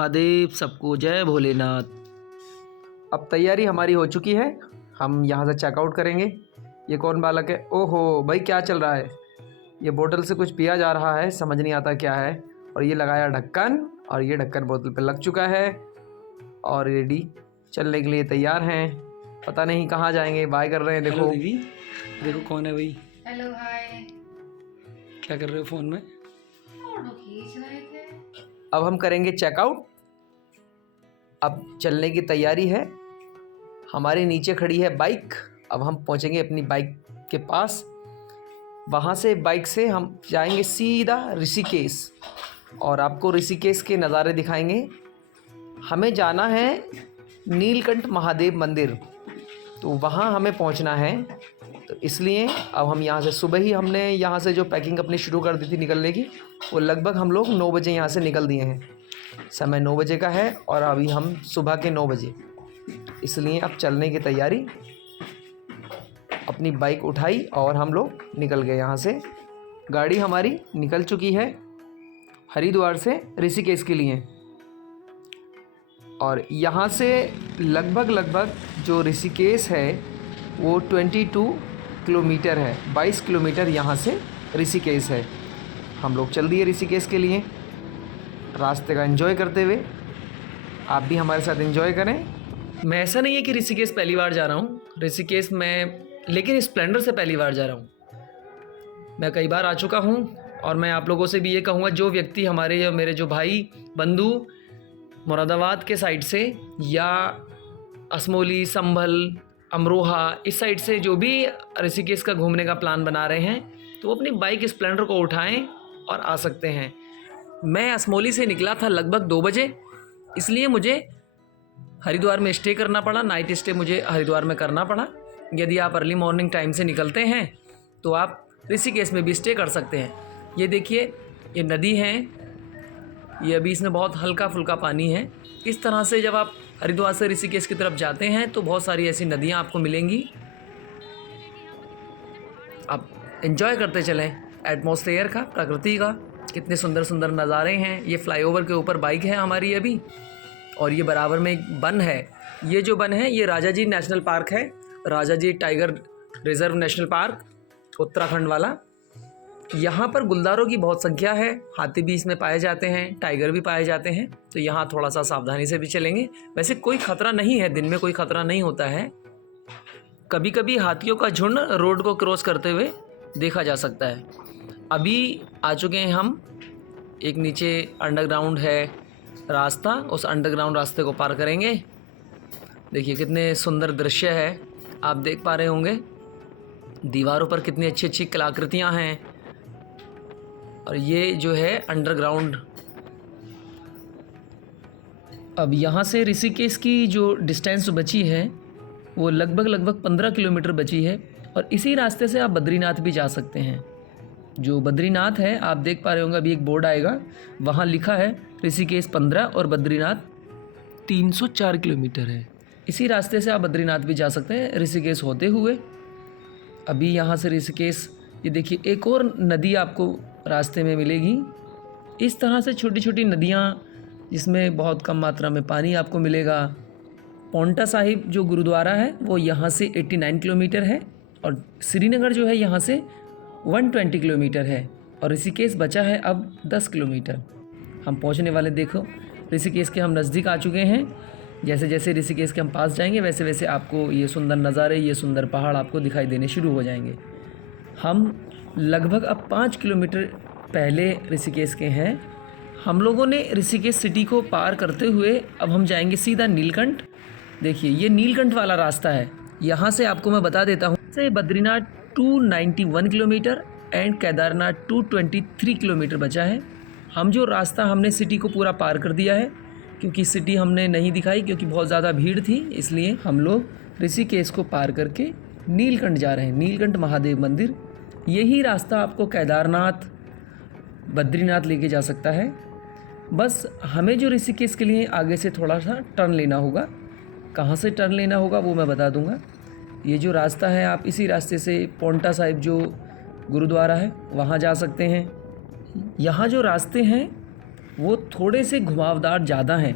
महादेव, सबको जय भोलेनाथ। अब तैयारी हमारी हो चुकी है, हम यहाँ से चेकआउट करेंगे। ये कौन बालक है? ओहो भाई, क्या चल रहा है? ये बोतल से कुछ पिया जा रहा है, समझ नहीं आता क्या है। और ये लगाया ढक्कन, और ये ढक्कन बोतल पे लग चुका है और रेडी चलने के लिए तैयार हैं। पता नहीं कहाँ जाएंगे, बाय कर रहे हैं। देखो दीदी, देखो कौन है भाई। हेलो, हाय। क्या कर रहे हो फ़ोन में? फोटो खींच रहे थे। अब हम करेंगे चेकआउट। अब चलने की तैयारी है। हमारे नीचे खड़ी है बाइक। अब हम पहुंचेंगे अपनी बाइक के पास। वहाँ से बाइक से हम जाएंगे सीधा ऋषिकेश और आपको ऋषिकेश के नज़ारे दिखाएंगे। हमें जाना है नीलकंठ महादेव मंदिर, तो वहाँ हमें पहुँचना है। तो इसलिए अब हम यहाँ से सुबह ही हमने यहाँ से जो पैकिंग अपनी शुरू कर दी थी निकलने की, वो लगभग हम लोग 9 बजे यहाँ से निकल दिए हैं। समय 9 बजे का है और अभी हम सुबह के 9 बजे, इसलिए अब चलने की तैयारी। अपनी बाइक उठाई और हम लोग निकल गए यहाँ से। गाड़ी हमारी निकल चुकी है हरिद्वार से ऋषिकेश के लिए। और यहाँ से लगभग जो ऋषिकेश है वो 22 किलोमीटर है। 22 किलोमीटर यहाँ से ऋषिकेश है। हम लोग चल दिए ऋषिकेश के लिए, रास्ते का एंजॉय करते हुए। आप भी हमारे साथ एंजॉय करें। मैं ऐसा नहीं है कि ऋषिकेश पहली बार जा रहा हूँ। ऋषिकेश मैं लेकिन स्प्लेंडर से पहली बार जा रहा हूँ। मैं कई बार आ चुका हूँ और मैं आप लोगों से भी ये कहूँगा, जो व्यक्ति हमारे या मेरे जो भाई बंधु मुरादाबाद के साइड से या असमोली, संभल, अमरोहा इस साइड से जो भी ऋषिकेश का घूमने का प्लान बना रहे हैं, तो वो अपनी बाइक स्प्लेंडर को उठाएं और आ सकते हैं। मैं असमोली से निकला था लगभग 2 बजे, इसलिए मुझे हरिद्वार में स्टे करना पड़ा। नाइट स्टे मुझे हरिद्वार में करना पड़ा। यदि आप अर्ली मॉर्निंग टाइम से निकलते हैं तो आप ऋषिकेश में भी स्टे कर सकते हैं। ये देखिए, ये नदी है, ये अभी इसमें बहुत हल्का फुल्का पानी है। इस तरह से जब आप हरिद्वार से ऋषिकेश की तरफ जाते हैं तो बहुत सारी ऐसी नदियाँ आपको मिलेंगी। आप एंजॉय करते चलें एटमॉस्फेयर का, प्रकृति का। कितने सुंदर सुंदर नज़ारे हैं। ये फ्लाईओवर के ऊपर बाइक है हमारी अभी, और ये बराबर में एक वन है। ये जो वन है ये राजाजी नेशनल पार्क है, Rajaji tiger reserve national park, Uttarakhand वाला। यहाँ पर गुलदारों की बहुत संख्या है। हाथी भी इसमें पाए जाते हैं, टाइगर भी पाए जाते हैं, तो यहाँ थोड़ा सा सावधानी से भी चलेंगे। वैसे कोई खतरा नहीं है, दिन में कोई खतरा नहीं होता है। कभी कभी हाथियों का झुंड रोड को क्रॉस करते हुए देखा जा सकता है। अभी आ चुके हैं हम, एक नीचे अंडरग्राउंड है रास्ता, उस अंडरग्राउंड रास्ते को पार करेंगे। देखिए कितने सुंदर दृश्य है, आप देख पा रहे होंगे। दीवारों पर कितनी अच्छी अच्छी कलाकृतियाँ हैं। और ये जो है अंडरग्राउंड। अब यहाँ से ऋषिकेश की जो डिस्टेंस बची है वो लगभग 15 किलोमीटर बची है। और इसी रास्ते से आप बद्रीनाथ भी जा सकते हैं। जो बद्रीनाथ है, आप देख पा रहे होंगे, अभी एक बोर्ड आएगा, वहाँ लिखा है ऋषिकेश 15 और बद्रीनाथ 304 किलोमीटर है। इसी रास्ते से आप बद्रीनाथ भी जा सकते हैं ऋषिकेश होते हुए। अभी यहाँ से ऋषिकेश, ये देखिए एक और नदी आपको रास्ते में मिलेगी। इस तरह से छोटी छोटी नदियाँ जिसमें बहुत कम मात्रा में पानी आपको मिलेगा। पौंटा साहिब जो गुरुद्वारा है वो यहाँ से 89 किलोमीटर है और श्रीनगर जो है यहाँ से 120 किलोमीटर है। और ऋषिकेश बचा है अब 10 किलोमीटर। हम पहुँचने वाले, देखो ऋषिकेश के हम नज़दीक आ चुके हैं। जैसे जैसे ऋषिकेश के हम पास जाएंगे वैसे वैसे आपको ये सुंदर नज़ारे, ये सुंदर पहाड़ आपको दिखाई देने शुरू हो जाएंगे। हम लगभग अब 5 किलोमीटर पहले ऋषिकेश के हैं। हम लोगों ने ऋषिकेश सिटी को पार करते हुए अब हम जाएंगे सीधा नीलकंठ। देखिए ये नीलकंठ वाला रास्ता है। यहाँ से आपको मैं बता देता हूँ, से Badrinath 291 kilometre and Kedarnath 223 kilometre बचा है। हम जो रास्ता हमने सिटी को पूरा पार कर दिया है, क्योंकि सिटी हमने नहीं दिखाई क्योंकि बहुत ज़्यादा भीड़ थी, इसलिए हम लोग ऋषिकेश को पार करके नीलकंठ जा रहे हैं, नीलकंठ महादेव मंदिर। यही रास्ता आपको केदारनाथ, बद्रीनाथ लेके जा सकता है। बस हमें जो ऋषिकेश के लिए आगे से थोड़ा सा टर्न लेना होगा। कहाँ से टर्न लेना होगा वो मैं बता दूंगा। ये जो रास्ता है, आप इसी रास्ते से पौंटा साहिब जो गुरुद्वारा है वहाँ जा सकते हैं। यहाँ जो रास्ते हैं वो थोड़े से घुमावदार ज़्यादा हैं।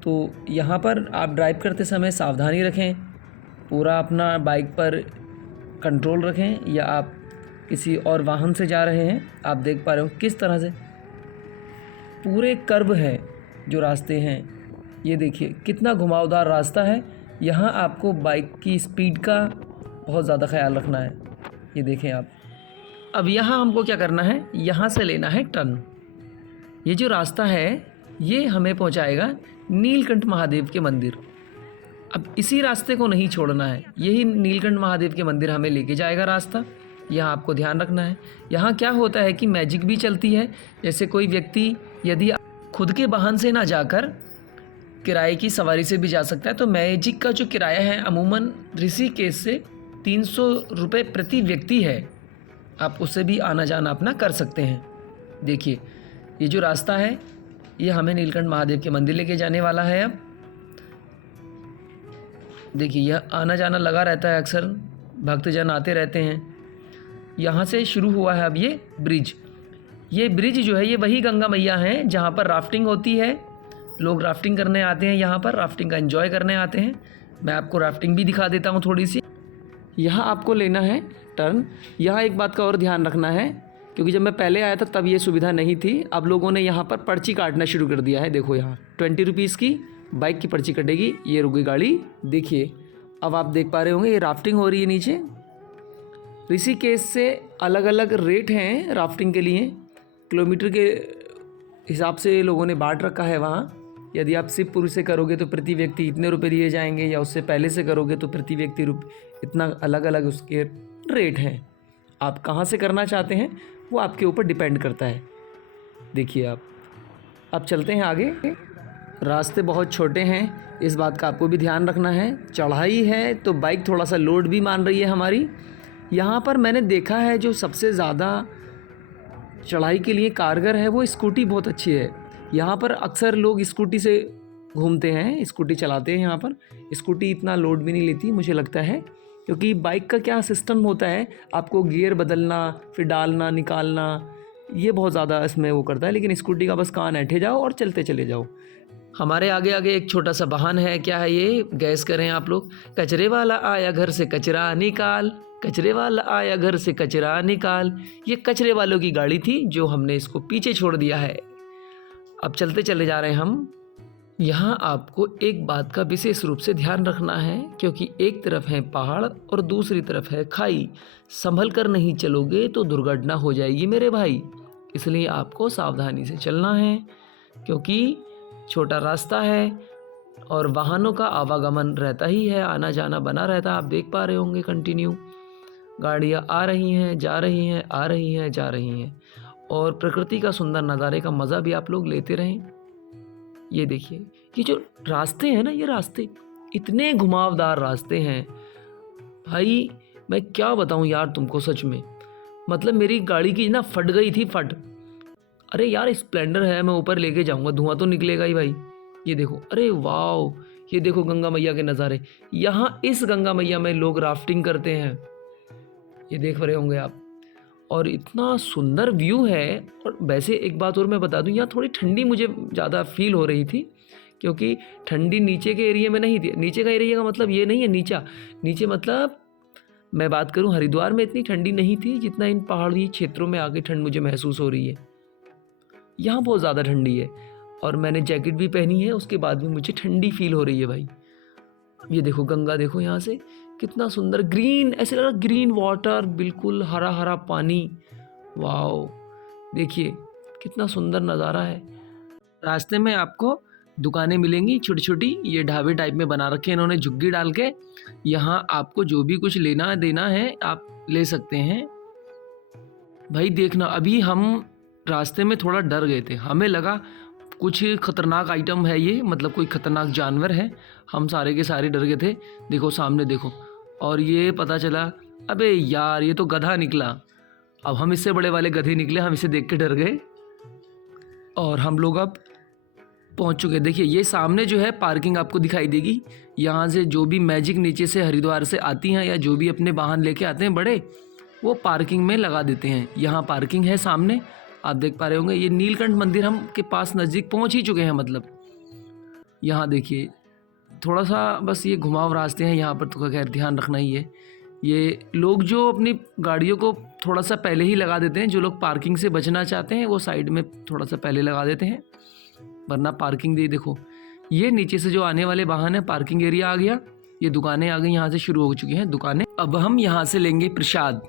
तो यहाँ पर आप ड्राइव करते समय सावधानी रखें, पूरा अपना बाइक पर कंट्रोल रखें। या आप किसी और वाहन से जा रहे हैं, आप देख पा रहे हो किस तरह से पूरे कर्व है जो रास्ते हैं। ये देखिए कितना घुमावदार रास्ता है। यहाँ आपको बाइक की स्पीड का बहुत ज़्यादा ख्याल रखना है। ये देखें आप। अब यहाँ हमको क्या करना है, यहाँ से लेना है टर्न। ये जो रास्ता है ये हमें पहुँचाएगा नीलकंठ महादेव के मंदिर। अब इसी रास्ते को नहीं छोड़ना है, यही नीलकंठ महादेव के मंदिर हमें लेके जाएगा रास्ता। यहाँ आपको ध्यान रखना है। यहाँ क्या होता है कि मैजिक भी चलती है। जैसे कोई व्यक्ति यदि खुद के वाहन से ना जाकर किराए की सवारी से भी जा सकता है, तो मैजिक का जो किराया है अमूमन ऋषिकेश से 300 रुपये प्रति व्यक्ति है। आप उससे भी आना जाना अपना कर सकते हैं। देखिए ये जो रास्ता है ये हमें नीलकंठ महादेव के मंदिर लेके जाने वाला है। अब देखिए यह आना जाना लगा रहता है, अक्सर भक्तजन आते रहते हैं। यहाँ से शुरू हुआ है अब ये ब्रिज। ये ब्रिज जो है ये वही गंगा मैया हैं जहाँ पर राफ्टिंग होती है। लोग राफ्टिंग करने आते हैं, यहाँ पर राफ्टिंग का एंजॉय करने आते हैं। मैं आपको राफ्टिंग भी दिखा देता हूँ थोड़ी सी। यहाँ आपको लेना है टर्न। यहाँ एक बात का और ध्यान रखना है, क्योंकि जब मैं पहले आया था तब ये सुविधा नहीं थी। अब लोगों ने यहाँ पर पर्ची काटना शुरू कर दिया है। देखो यहाँ 20 रुपीज़ की बाइक की पर्ची कटेगी। ये रुक गई गाड़ी। देखिए अब आप देख पा रहे होंगे ये राफ्टिंग हो रही है नीचे। ऋषिकेश से अलग अलग रेट हैं राफ्टिंग के लिए, किलोमीटर के हिसाब से लोगों ने बांट रखा है वहाँ। यदि आप शिवपुर से करोगे तो प्रति व्यक्ति इतने रुपए दिए जाएंगे, या उससे पहले से करोगे तो प्रति व्यक्ति इतना अलग अलग उसके रेट हैं। आप कहाँ से करना चाहते हैं वो आपके ऊपर डिपेंड करता है। देखिए आप अब चलते हैं आगे। रास्ते बहुत छोटे हैं, इस बात का आपको भी ध्यान रखना है। चढ़ाई है तो बाइक थोड़ा सा लोड भी मान रही है हमारी। यहाँ पर मैंने देखा है जो सबसे ज़्यादा चढ़ाई के लिए कारगर है वो स्कूटी बहुत अच्छी है। यहाँ पर अक्सर लोग स्कूटी से घूमते हैं, स्कूटी चलाते हैं। यहाँ पर स्कूटी इतना लोड भी नहीं लेती मुझे लगता है, क्योंकि बाइक का क्या सिस्टम होता है, आपको गियर बदलना, फिर डालना निकालना, ये बहुत ज़्यादा इसमें वो करता है। लेकिन स्कूटी का बस कान ऐठे जाओ और चलते चले जाओ। हमारे आगे आगे एक छोटा सा वाहन है। क्या है ये, गैस करें आप लोग। कचरे वाला आया घर से कचरा निकाल, कचरे वाला आया घर से कचरा निकाल। ये कचरे वालों की गाड़ी थी जो हमने इसको पीछे छोड़ दिया है। अब चलते चले जा रहे हैं हम। यहाँ आपको एक बात का विशेष रूप से ध्यान रखना है, क्योंकि एक तरफ है पहाड़ और दूसरी तरफ है खाई। संभल कर नहीं चलोगे तो दुर्घटना हो जाएगी मेरे भाई। इसलिए आपको सावधानी से चलना है, क्योंकि छोटा रास्ता है और वाहनों का आवागमन रहता ही है, आना जाना बना रहता है। आप देख पा रहे होंगे कंटिन्यू गाड़ियाँ आ रही हैं, जा रही हैं, आ रही हैं, जा रही हैं। और प्रकृति का सुंदर नज़ारे का मज़ा भी आप लोग लेते रहें। ये देखिए ये जो रास्ते हैं ना, ये रास्ते इतने घुमावदार रास्ते हैं भाई, मैं क्या बताऊं यार तुमको। सच में मतलब मेरी गाड़ी की ना फट गई थी, फट। अरे यार स्प्लेंडर है, मैं ऊपर लेके जाऊंगा, धुआं तो निकलेगा ही भाई। ये देखो, अरे वाओ, ये देखो गंगा मैया के नज़ारे। यहाँ इस गंगा मैया में लोग राफ्टिंग करते हैं, ये देख रहे होंगे आप। और इतना सुंदर व्यू है। और वैसे एक बात और मैं बता दूं, यहाँ थोड़ी ठंडी मुझे ज़्यादा फील हो रही थी, क्योंकि ठंडी नीचे के एरिया में नहीं थी। नीचे का एरिया का मतलब ये नहीं है नीचा, नीचे मतलब मैं बात करूं हरिद्वार में इतनी ठंडी नहीं थी जितना इन पहाड़ी क्षेत्रों में आके ठंड मुझे महसूस हो रही है। यहाँ बहुत ज़्यादा ठंडी है और मैंने जैकेट भी पहनी है, उसके बाद भी मुझे ठंडी फील हो रही है भाई। ये देखो गंगा, देखो यहाँ से कितना सुंदर ग्रीन, ऐसे लग रहा ग्रीन वाटर, बिल्कुल हरा हरा पानी। वाओ, देखिए कितना सुंदर नज़ारा है। रास्ते में आपको दुकानें मिलेंगी छोटी छोटी, ये ढाबे टाइप में बना रखे हैं इन्होंने झुग्गी डाल के। यहाँ आपको जो भी कुछ लेना देना है आप ले सकते हैं भाई। देखना, अभी हम रास्ते में थोड़ा डर गए थे, हमें लगा कुछ खतरनाक आइटम है ये, मतलब कोई खतरनाक जानवर है। हम सारे के सारे डर गए थे। देखो सामने देखो, और ये पता चला अबे यार ये तो गधा निकला। अब हम इससे बड़े वाले गधे निकले, हम इसे देख के डर गए। और हम लोग अब पहुंच चुके। देखिए ये सामने जो है पार्किंग आपको दिखाई देगी। यहाँ से जो भी मैजिक नीचे से हरिद्वार से आती हैं या जो भी अपने वाहन लेके आते हैं बड़े, वो पार्किंग में लगा देते हैं। यहाँ पार्किंग है सामने, आप देख पा रहे होंगे ये नीलकंठ मंदिर हम के पास नज़दीक पहुंच ही चुके हैं। मतलब यहाँ देखिए थोड़ा सा बस ये घुमाव रास्ते हैं, यहाँ पर तो खैर ध्यान रखना ही है। ये लोग जो अपनी गाड़ियों को थोड़ा सा पहले ही लगा देते हैं, जो लोग पार्किंग से बचना चाहते हैं वो साइड में थोड़ा सा पहले लगा देते हैं, वरना पार्किंग दे। देखो ये नीचे से जो आने वाले वाहन है, पार्किंग एरिया आ गया, ये दुकानें आ गई, यहाँ से शुरू हो चुकी हैं दुकानें। अब हम यहाँ से लेंगे प्रसाद,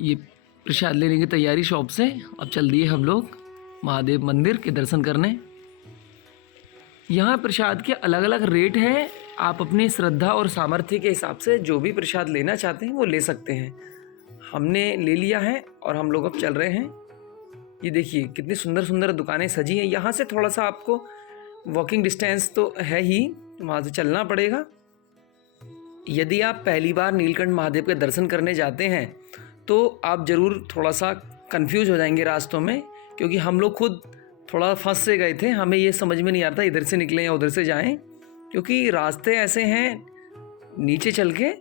ये प्रसाद लेने की तैयारी शॉप से। अब चल दिए हम लोग महादेव मंदिर के दर्शन करने। यहाँ प्रसाद के अलग अलग रेट हैं, आप अपनी श्रद्धा और सामर्थ्य के हिसाब से जो भी प्रसाद लेना चाहते हैं वो ले सकते हैं। हमने ले लिया है और हम लोग अब चल रहे हैं। ये देखिए कितनी सुंदर सुंदर दुकानें सजी हैं। यहाँ से थोड़ा सा आपको वॉकिंग डिस्टेंस तो है ही, वहाँ से चलना पड़ेगा। यदि आप पहली बार नीलकंठ महादेव के दर्शन करने जाते हैं तो आप ज़रूर थोड़ा सा कंफ्यूज हो जाएंगे रास्तों में, क्योंकि हम लोग खुद थोड़ा फंस से गए थे। हमें ये समझ में नहीं आता इधर से निकलें या उधर से जाएं, क्योंकि रास्ते ऐसे हैं नीचे चल के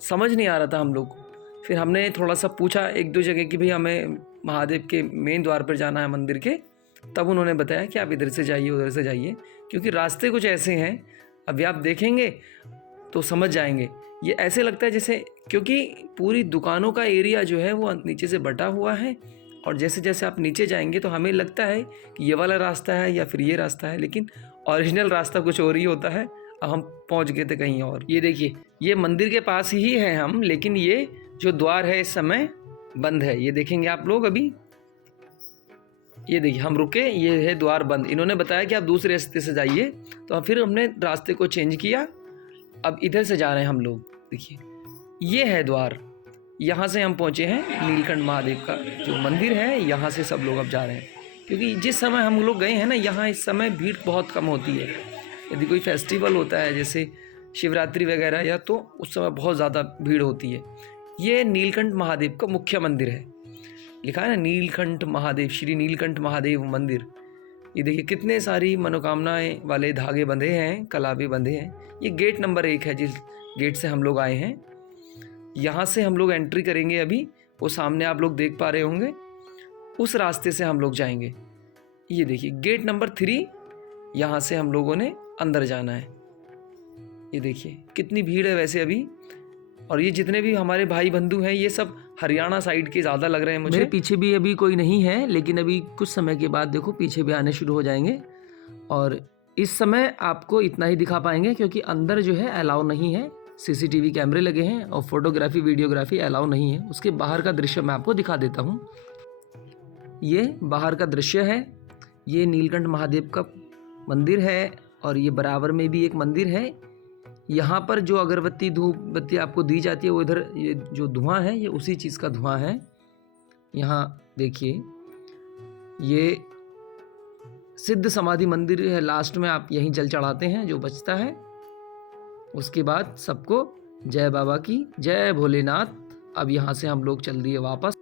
समझ नहीं आ रहा था हम लोग। फिर हमने थोड़ा सा पूछा एक दो जगह कि भाई हमें महादेव के मेन द्वार पर जाना है मंदिर के, तब उन्होंने बताया कि आप इधर से जाइए उधर से जाइए, क्योंकि रास्ते कुछ ऐसे हैं। अभी आप देखेंगे तो समझ जाएंगे। ये ऐसे लगता है जैसे, क्योंकि पूरी दुकानों का एरिया जो है वो नीचे से बटा हुआ है, और जैसे जैसे आप नीचे जाएंगे तो हमें लगता है कि ये वाला रास्ता है या फिर ये रास्ता है, लेकिन ओरिजिनल रास्ता कुछ और ही होता है। अब हम पहुंच गए थे कहीं और। ये देखिए ये मंदिर के पास ही हैं हम, लेकिन ये जो द्वार है इस समय बंद है। ये देखेंगे आप लोग अभी, ये देखिए हम रुके, ये है द्वार बंद। इन्होंने बताया कि आप दूसरे रास्ते से जाइए, तो फिर हमने रास्ते को चेंज किया। अब इधर से जा रहे हैं हम लोग। देखिए ये है द्वार, यहाँ से हम पहुँचे हैं नीलकंठ महादेव का जो मंदिर है, यहाँ से सब लोग अब जा रहे हैं। क्योंकि जिस समय हम लोग गए हैं ना, यहाँ इस समय भीड़ बहुत कम होती है। यदि कोई फेस्टिवल होता है जैसे शिवरात्रि वगैरह या, तो उस समय बहुत ज़्यादा भीड़ होती है। ये नीलकंठ महादेव का मुख्य मंदिर है, लिखा है ना नीलकंठ महादेव, श्री नीलकंठ महादेव मंदिर। ये देखिए कितने सारी मनोकामनाएं वाले धागे बंधे हैं, कलावे बंधे हैं। ये गेट नंबर 1 है, जिस गेट से हम लोग आए हैं। यहाँ से हम लोग एंट्री करेंगे अभी, वो सामने आप लोग देख पा रहे होंगे, उस रास्ते से हम लोग जाएंगे। ये देखिए गेट नंबर 3, यहाँ से हम लोगों ने अंदर जाना है। ये देखिए कितनी भीड़ है वैसे अभी, और ये जितने भी हमारे भाई बंधु हैं ये सब हरियाणा साइड के ज़्यादा लग रहे हैं मुझे। मेरे पीछे भी अभी कोई नहीं है, लेकिन अभी कुछ समय के बाद देखो पीछे भी आने शुरू हो जाएंगे। और इस समय आपको इतना ही दिखा पाएंगे, क्योंकि अंदर जो है अलाउ नहीं है, सीसीटीवी कैमरे लगे हैं और फोटोग्राफी वीडियोग्राफी अलाउ नहीं है। उसके बाहर का दृश्य मैं आपको दिखा देता हूँ। ये बाहर का दृश्य है, ये नीलकंठ महादेव का मंदिर है, और ये बराबर में भी एक मंदिर है। यहाँ पर जो अगरबत्ती धूप बत्ती आपको दी जाती है वो इधर, ये जो धुआं है ये उसी चीज़ का धुआं है। यहाँ देखिए ये सिद्ध समाधि मंदिर है, लास्ट में आप यहीं जल चढ़ाते हैं जो बचता है। उसके बाद सबको जय बाबा की, जय भोलेनाथ। अब यहाँ से हम लोग चल दिए वापस।